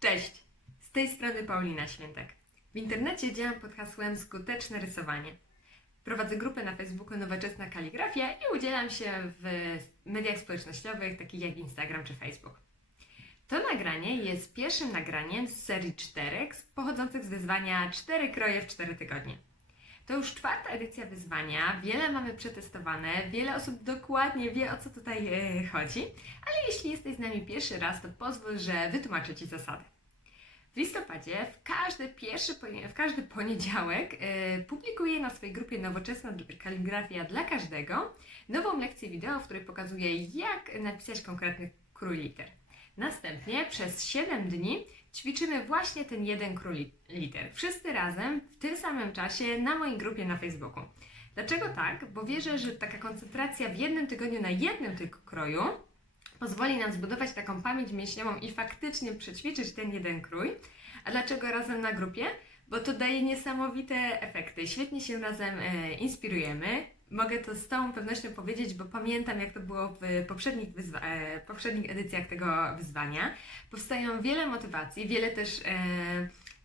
Cześć! Z tej strony Paulina Świętek. W internecie działam pod hasłem Skuteczne rysowanie. Prowadzę grupę na Facebooku Nowoczesna Kaligrafia i udzielam się w mediach społecznościowych takich jak Instagram czy Facebook. To nagranie jest pierwszym nagraniem z serii czterech pochodzących z wyzwania 4 kroje w 4 tygodnie. To już czwarta edycja wyzwania, wiele mamy przetestowane, wiele osób dokładnie wie o co tutaj e, chodzi, ale jeśli jesteś z nami pierwszy raz, to pozwól, że wytłumaczę Ci zasady. W listopadzie w każdy pierwszy, w każdy poniedziałek e, publikuję na swojej grupie Nowoczesna Kaligrafia dla każdego nową lekcję wideo, w której pokazuję jak napisać konkretny krój liter. Następnie przez 7 dni ćwiczymy właśnie ten jeden liter. Wszyscy razem w tym samym czasie na mojej grupie na Facebooku. Dlaczego tak? Bo wierzę, że taka koncentracja w jednym tygodniu na jednym tylko kroju pozwoli nam zbudować taką pamięć mięśniową i faktycznie przećwiczyć ten jeden krój. A dlaczego razem na grupie? Bo to daje niesamowite efekty. Świetnie się razem e, inspirujemy. Mogę to z całą pewnością powiedzieć, bo pamiętam, jak to było w poprzednich, e, poprzednich edycjach tego wyzwania. Powstają wiele motywacji, wiele też e,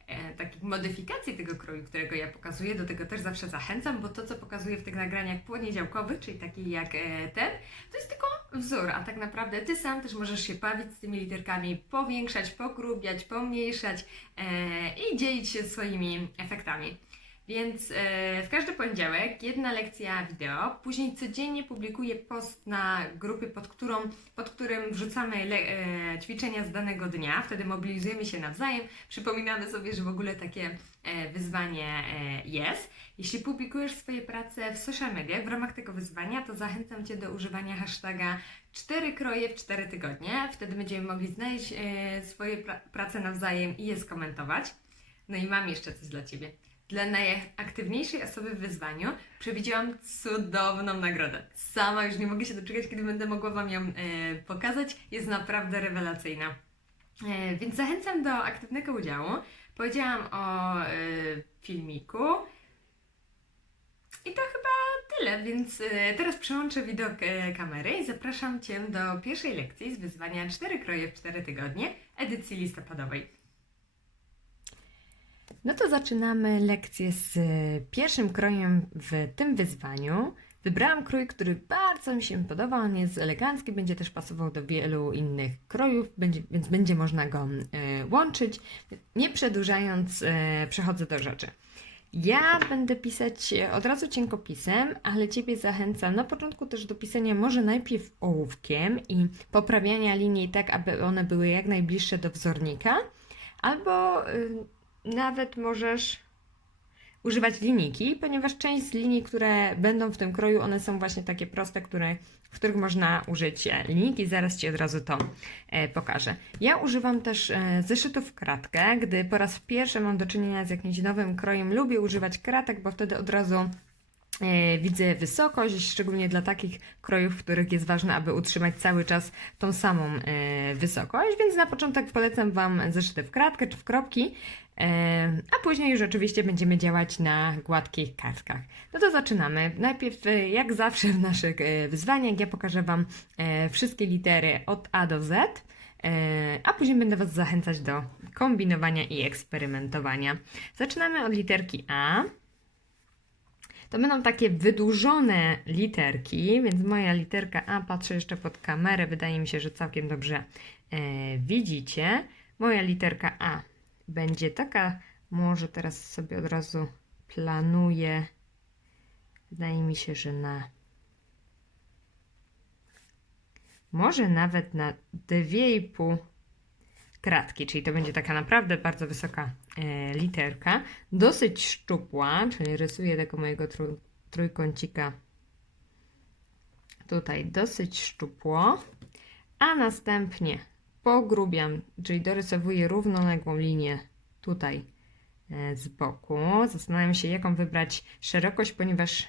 e, takich modyfikacji tego kroju, którego ja pokazuję. Do tego też zawsze zachęcam, bo to, co pokazuję w tych nagraniach poniedziałkowych, czyli takich jak ten, to jest tylko wzór, a tak naprawdę ty sam też możesz się bawić z tymi literkami, powiększać, pogrubiać, pomniejszać i dzielić się swoimi efektami. Więc e, w każdy poniedziałek jedna lekcja wideo, później codziennie publikuję post na grupy, pod, którą, pod którym wrzucamy le, e, ćwiczenia z danego dnia, wtedy mobilizujemy się nawzajem, przypominamy sobie, że w ogóle takie e, wyzwanie jest. Jeśli publikujesz swoje prace w social mediach w ramach tego wyzwania, to zachęcam Cię do używania hashtaga 4 kroje w 4 tygodnie. Wtedy będziemy mogli znaleźć swoje pra- prace nawzajem i je skomentować. No i mam jeszcze coś dla Ciebie. Dla najaktywniejszej osoby w wyzwaniu przewidziałam cudowną nagrodę. Sama już nie mogę się doczekać, kiedy będę mogła Wam ją e, pokazać. Jest naprawdę rewelacyjna. E, więc zachęcam do aktywnego udziału. Powiedziałam o e, filmiku. I to chyba tyle, więc e, teraz przełączę widok e, kamery i zapraszam Cię do pierwszej lekcji z wyzwania 4 kroje w 4 tygodnie edycji listopadowej. No to zaczynamy lekcję z e, pierwszym krojem w tym wyzwaniu. Wybrałam krój, który bardzo mi się podoba. On jest elegancki, będzie też pasował do wielu innych krojów, będzie, więc będzie można go e, łączyć. Nie przedłużając, e, przechodzę do rzeczy. Ja będę pisać od razu cienkopisem, ale Ciebie zachęcam na początku też do pisania może najpierw ołówkiem i poprawiania linii tak, aby one były jak najbliższe do wzornika, albo y, nawet możesz używać linijki, ponieważ część z linii, które będą w tym kroju, one są właśnie takie proste, które, w których można użyć e, linijki. Zaraz Ci od razu to e, pokażę. Ja używam też e, zeszytów kratkę, gdy po raz pierwszy mam do czynienia z jakimś nowym krojem. Lubię używać kratek, bo wtedy od razu widzę wysokość, szczególnie dla takich krojów, w których jest ważne, aby utrzymać cały czas tą samą e, wysokość, więc na początek polecam Wam zeszyty w kratkę czy w kropki, e, a później już oczywiście będziemy działać na gładkich kartkach. No to zaczynamy. Najpierw, e, jak zawsze w naszych e, wyzwaniach, ja pokażę Wam e, wszystkie litery od A do Z, e, a później będę Was zachęcać do kombinowania i eksperymentowania. Zaczynamy od literki A. To będą takie wydłużone literki, więc moja literka A, patrzę jeszcze pod kamerę, wydaje mi się, że całkiem dobrze e, widzicie. Moja literka A będzie taka, może teraz sobie od razu planuję, wydaje mi się, że na może nawet na 2,5 kratki, czyli to będzie taka naprawdę bardzo wysoka literka, dosyć szczupła, czyli rysuję tego mojego trój, trójkącika tutaj dosyć szczupło, a następnie pogrubiam, czyli dorysowuję równoległą linię tutaj e, z boku. Zastanawiam się, jaką wybrać szerokość, ponieważ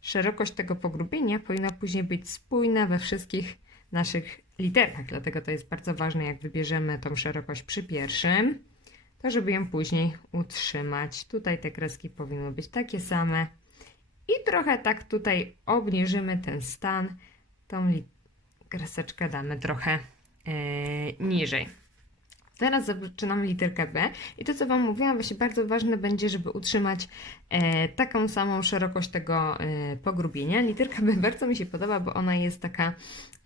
szerokość tego pogrubienia powinna później być spójna we wszystkich naszych literkach, dlatego to jest bardzo ważne, jak wybierzemy tą szerokość przy pierwszym, to żeby ją później utrzymać. Tutaj te kreski powinny być takie same i trochę tak tutaj obniżymy ten stan, tą kreseczkę damy trochę e, niżej. Teraz zaczynamy literkę B i to, co Wam mówiłam, właśnie bardzo ważne będzie, żeby utrzymać e, taką samą szerokość tego e, pogrubienia. Literka B bardzo mi się podoba, bo ona jest taka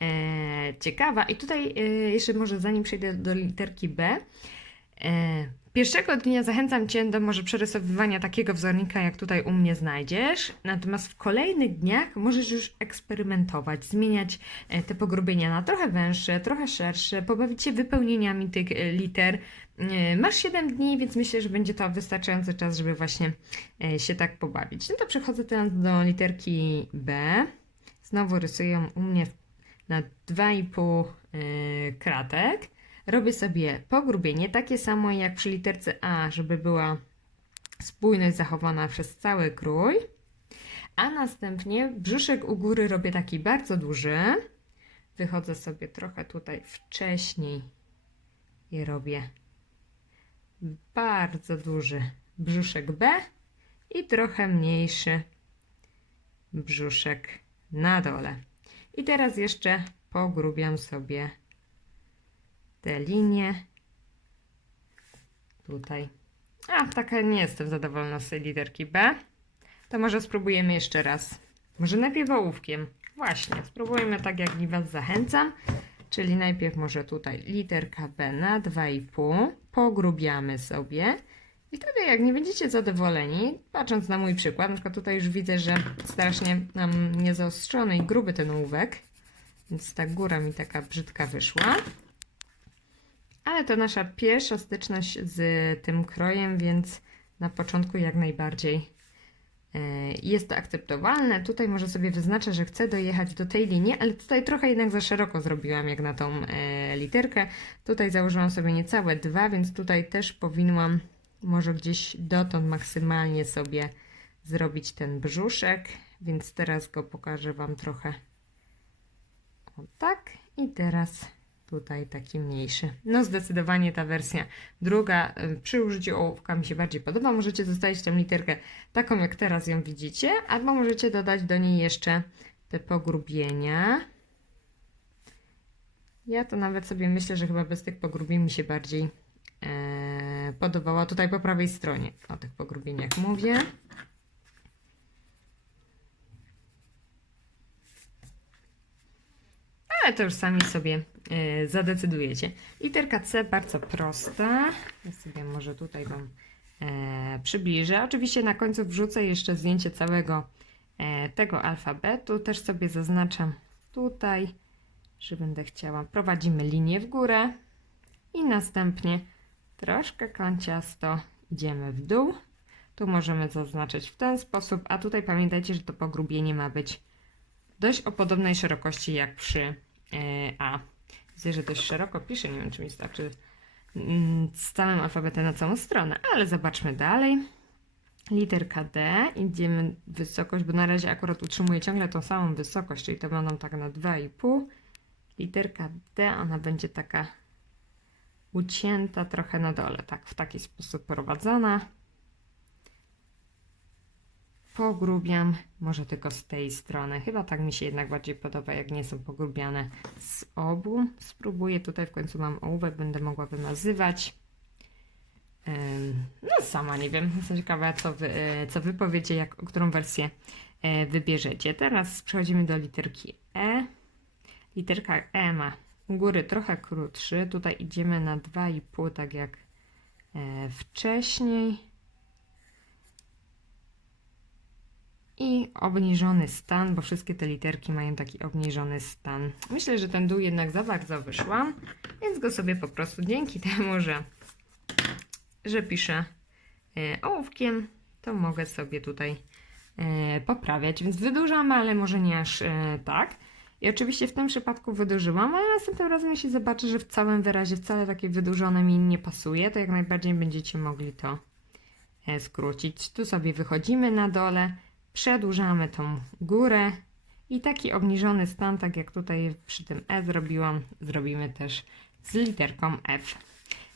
e, ciekawa. I tutaj e, jeszcze może zanim przejdę do literki B, e, Pierwszego dnia zachęcam Cię do może przerysowywania takiego wzornika, jak tutaj u mnie znajdziesz. Natomiast w kolejnych dniach możesz już eksperymentować, zmieniać e, te pogrubienia na trochę węższe, trochę szersze, pobawić się wypełnieniami tych e, liter. E, Masz 7 dni, więc myślę, że będzie to wystarczający czas, żeby właśnie się tak pobawić. No to przechodzę teraz do literki B. Znowu rysuję u mnie na 2,5 e, kratek. Robię sobie pogrubienie, takie samo jak przy literce A, żeby była spójność zachowana przez cały krój. A następnie brzuszek u góry robię taki bardzo duży. Wychodzę sobie trochę tutaj wcześniej i robię bardzo duży brzuszek B i trochę mniejszy brzuszek na dole. I teraz jeszcze pogrubiam sobie te linie tutaj. A, taka nie jestem zadowolona z tej literki B. To może spróbujemy jeszcze raz. Może najpierw ołówkiem. Właśnie, spróbujmy tak jak i Was zachęcam. Czyli najpierw może tutaj literka B na 2,5. Pogrubiamy sobie. I wtedy jak nie będziecie zadowoleni, patrząc na mój przykład, na przykład tutaj już widzę, że strasznie nam niezaostrzony i gruby ten ołówek. Więc ta góra mi taka brzydka wyszła. Ale to nasza pierwsza styczność z tym krojem, więc na początku jak najbardziej e, jest to akceptowalne. Tutaj może sobie wyznaczę, że chcę dojechać do tej linii, ale tutaj trochę jednak za szeroko zrobiłam jak na tą e, literkę. Tutaj założyłam sobie niecałe dwa, więc tutaj też powinnam może gdzieś dotąd maksymalnie sobie zrobić ten brzuszek, więc teraz go pokażę Wam trochę o tak i teraz tutaj taki mniejszy. No zdecydowanie ta wersja druga y, przy użyciu ołówka mi się bardziej podoba. Możecie zostawić tę literkę taką jak teraz ją widzicie, albo możecie dodać do niej jeszcze te pogrubienia. Ja to nawet sobie myślę, że chyba bez tych pogrubień mi się bardziej e, podobała. Tutaj po prawej stronie o tych pogrubieniach mówię. Ale to już sami sobie e, zadecydujecie. Literka C bardzo prosta. Ja sobie może tutaj Wam e, przybliżę. Oczywiście na końcu wrzucę jeszcze zdjęcie całego e, tego alfabetu. Też sobie zaznaczam tutaj, że będę chciała. Prowadzimy linię w górę i następnie troszkę kąciasto idziemy w dół. Tu możemy zaznaczyć w ten sposób, a tutaj pamiętajcie, że to pogrubienie ma być dość o podobnej szerokości jak przy A. Widzę, że dość szeroko pisze, nie wiem czy mi starczy mm, z całym alfabetem na całą stronę, ale zobaczmy dalej. Literka D, idziemy wysokość, bo na razie akurat utrzymuję ciągle tą samą wysokość, czyli to będą tak na 2,5. Literka D, ona będzie taka ucięta trochę na dole, tak w taki sposób prowadzona pogrubiam, może tylko z tej strony. Chyba tak mi się jednak bardziej podoba, jak nie są pogrubiane z obu. Spróbuję, tutaj w końcu mam ołówek, będę mogła wymazywać. No sama nie wiem, jestem ciekawa co wy, e, co wy powiecie, jak, którą wersję e, wybierzecie. Teraz przechodzimy do literki E. Literka E ma u góry trochę krótszy, tutaj idziemy na 2,5 tak jak e, wcześniej. i obniżony stan, bo wszystkie te literki mają taki obniżony stan. Myślę, że ten dół jednak za bardzo wyszłam, więc go sobie po prostu dzięki temu, że, że piszę e, ołówkiem, to mogę sobie tutaj e, poprawiać. Więc wydłużam, ale może nie aż e, tak. I oczywiście w tym przypadku wydłużyłam, ale następnym razem jeśli zobaczę, że w całym wyrazie wcale takie wydłużone mi nie pasuje, to jak najbardziej będziecie mogli to skrócić. Tu sobie wychodzimy na dole przedłużamy tą górę i taki obniżony stan, tak jak tutaj przy tym E zrobiłam, zrobimy też z literką F.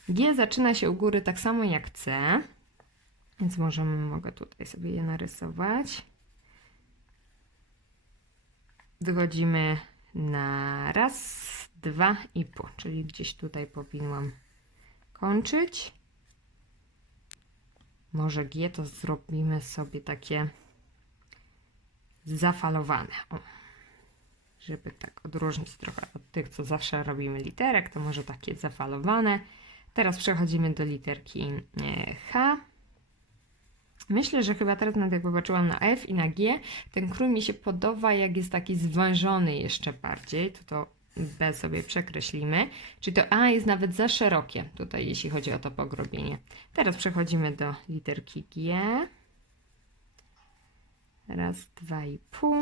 G zaczyna się u góry tak samo jak C, więc możemy, mogę tutaj sobie je narysować. Wychodzimy na raz, dwa i pół, czyli gdzieś tutaj powinnam zakończyć. Może G to zrobimy sobie takie zafalowane. O. Żeby tak odróżnić trochę od tych, co zawsze robimy literek, to może takie zafalowane. Teraz przechodzimy do literki e, H. Myślę, że chyba teraz nawet jak popatrzyłam na F i na G, ten krój mi się podoba, jak jest taki zwężony jeszcze bardziej. To to B sobie przekreślimy. Czyli to A jest nawet za szerokie tutaj, jeśli chodzi o to pogrubienie. Teraz przechodzimy do literki G. Raz, dwa i pół.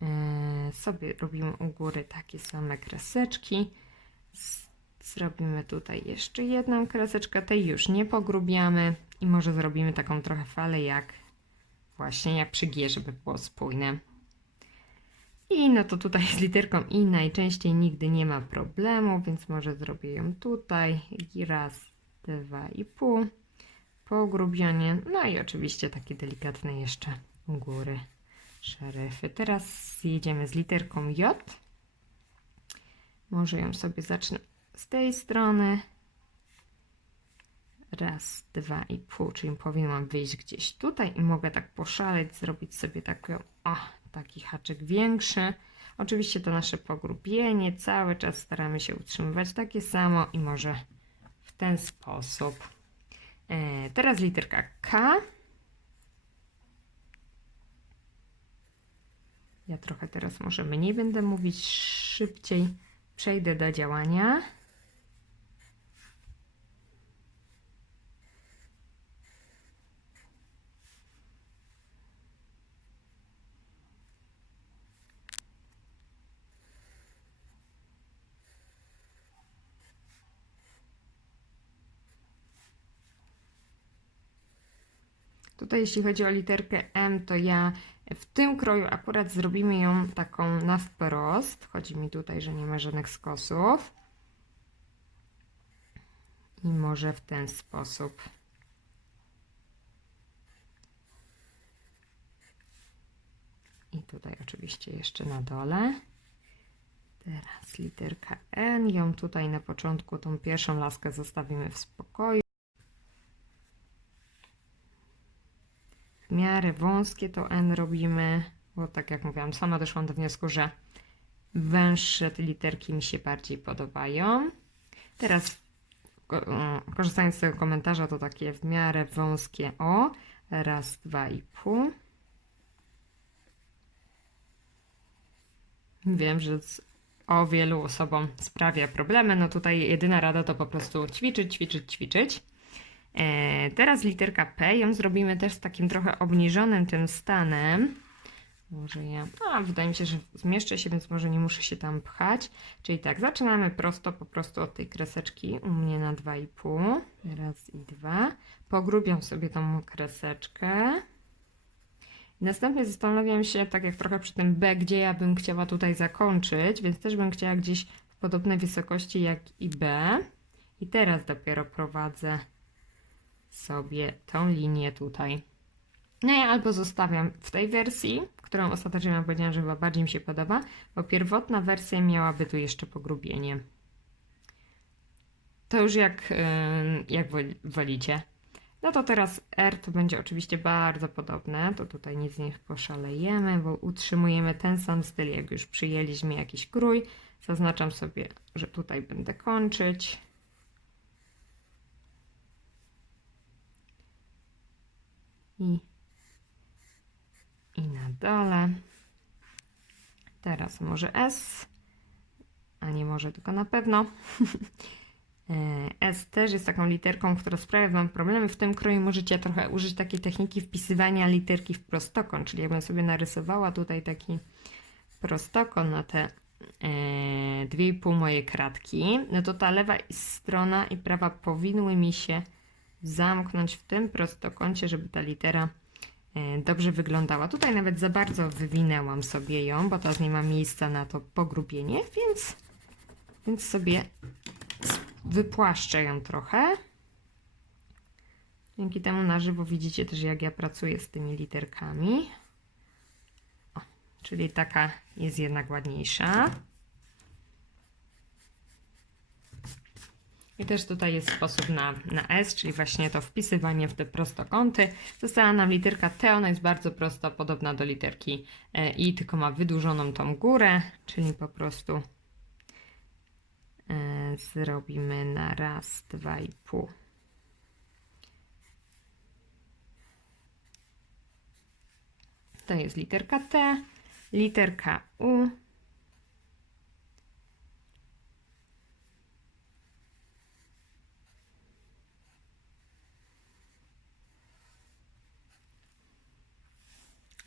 Yy, sobie robimy u góry takie same kreseczki. Zrobimy tutaj jeszcze jedną kreseczkę, tej już nie pogrubiamy i może zrobimy taką trochę falę jak właśnie jak przy G, żeby było spójne. I no to tutaj z literką I najczęściej nigdy nie ma problemu, więc może zrobię ją tutaj. I raz, dwa i pół. Pogrubianie. No i oczywiście takie delikatne jeszcze u góry szeryfy. Teraz jedziemy z literką J. Może ją sobie zacznę z tej strony. Raz, dwa i pół, czyli powinnam wyjść gdzieś tutaj i mogę tak poszaleć, zrobić sobie taki, o, taki haczyk większy. Oczywiście to nasze pogrubienie, cały czas staramy się utrzymywać takie samo i może w ten sposób. E, teraz literka K. Ja trochę teraz może mniej będę mówić, szybciej przejdę do działania. Tutaj jeśli chodzi o literkę M, to ja w tym kroju akurat zrobimy ją taką na wprost. Chodzi mi tutaj, że nie ma żadnych skosów. I może w ten sposób. I tutaj oczywiście jeszcze na dole. Teraz literka N. Ją tutaj na początku, tą pierwszą laskę zostawimy w spokoju. Miarę wąskie to N robimy, bo tak jak mówiłam, sama doszłam do wniosku, że węższe te literki mi się bardziej podobają. Teraz ko- korzystając z tego komentarza, to takie w miarę wąskie O. Raz, dwa i pół. Wiem, że o wielu osobom sprawia problemy. No tutaj jedyna rada to po prostu ćwiczyć, ćwiczyć, ćwiczyć. E, teraz literka P, ją zrobimy też z takim trochę obniżonym tym stanem. Może ja, a wydaje mi się, że zmieszczę się, więc może nie muszę się tam pchać. Czyli tak, zaczynamy prosto po prostu od tej kreseczki u mnie na 2,5. Raz i dwa. Pogrubiam sobie tą kreseczkę. I następnie zastanawiam się, tak jak trochę przy tym B, gdzie ja bym chciała tutaj zakończyć, więc też bym chciała gdzieś w podobnej wysokości jak i B. I teraz dopiero prowadzę sobie tą linię tutaj. No ja albo zostawiam w tej wersji, którą ostatecznie wam powiedziałam, że chyba bardziej mi się podoba, bo pierwotna wersja miałaby tu jeszcze pogrubienie. To już jak, yy, jak woli- wolicie. No to teraz R to będzie oczywiście bardzo podobne, to tutaj nic nie poszalejemy, bo utrzymujemy ten sam styl, jak już przyjęliśmy jakiś krój. Zaznaczam sobie, że tutaj będę kończyć. I, i na dole. Teraz może S, a nie może, tylko na pewno. E, S też jest taką literką, która sprawia Wam problemy. W tym kroju możecie trochę użyć takiej techniki wpisywania literki w prostokąt, czyli jakbym sobie narysowała tutaj taki prostokąt na te e, dwie i pół moje kratki, no to ta lewa strona i prawa powinny mi się zamknąć w tym prostokącie, żeby ta litera e, dobrze wyglądała. Tutaj nawet za bardzo wywinęłam sobie ją, bo teraz nie ma miejsca na to pogrubienie, więc, więc sobie wypłaszczę ją trochę. Dzięki temu na żywo widzicie też, jak ja pracuję z tymi literkami. O, czyli taka jest jednak ładniejsza. I też tutaj jest sposób na, na S, czyli właśnie to wpisywanie w te prostokąty. Została nam literka T, ona jest bardzo prosta, podobna do literki e, I, tylko ma wydłużoną tą górę, czyli po prostu e, zrobimy na raz, dwa i pół. To jest literka T, literka U.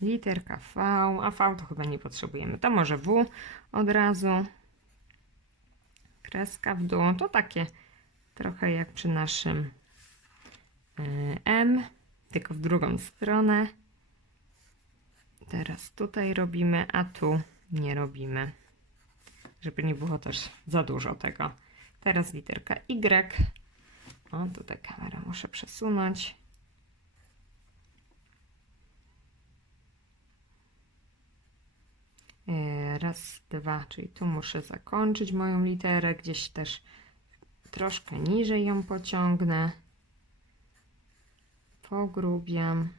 Literka V, a V to chyba nie potrzebujemy. To może W od razu. Kreska w dół, to takie trochę jak przy naszym y, M, tylko w drugą stronę. Teraz tutaj robimy, a tu nie robimy, żeby nie było też za dużo tego. Teraz literka Y. O, tutaj kamerę muszę przesunąć. Raz, dwa, czyli tu muszę zakończyć moją literę, gdzieś też troszkę niżej ją pociągnę. Pogrubiam.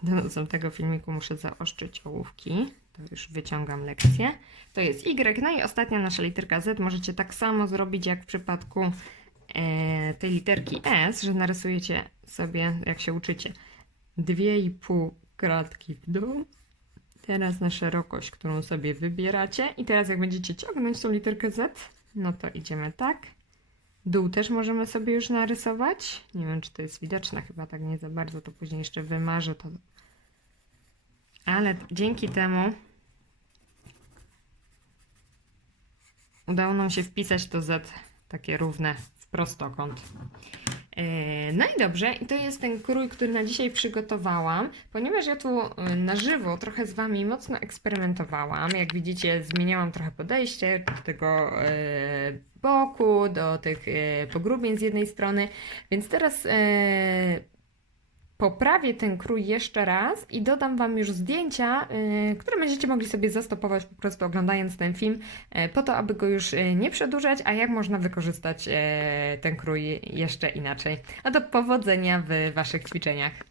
Do następnego filmiku muszę zaoszczyć ołówki. To już wyciągam lekcję. To jest Y. No i ostatnia nasza literka Z. Możecie tak samo zrobić jak w przypadku e, tej literki S, że narysujecie sobie, jak się uczycie, 2,5 kratki w dół. Teraz na szerokość, którą sobie wybieracie. I teraz jak będziecie ciągnąć tą literkę Z, no to idziemy tak. Dół też możemy sobie już narysować. Nie wiem, czy to jest widoczne, chyba tak nie za bardzo, to później jeszcze wymarzę to. Ale dzięki temu udało nam się wpisać to Z takie równe w prostokąt. E, No i dobrze, i to jest ten krój, który na dzisiaj przygotowałam, ponieważ ja tu e, na żywo trochę z Wami mocno eksperymentowałam. Jak widzicie, zmieniałam trochę podejście do tego e, boku, do tych pogrubień z jednej strony, więc teraz poprawię ten krój jeszcze raz i dodam Wam już zdjęcia, e, które będziecie mogli sobie zastopować po prostu oglądając ten film, e, po to, aby go już e, nie przedłużać, a jak można wykorzystać ten krój jeszcze inaczej. A do powodzenia w Waszych ćwiczeniach.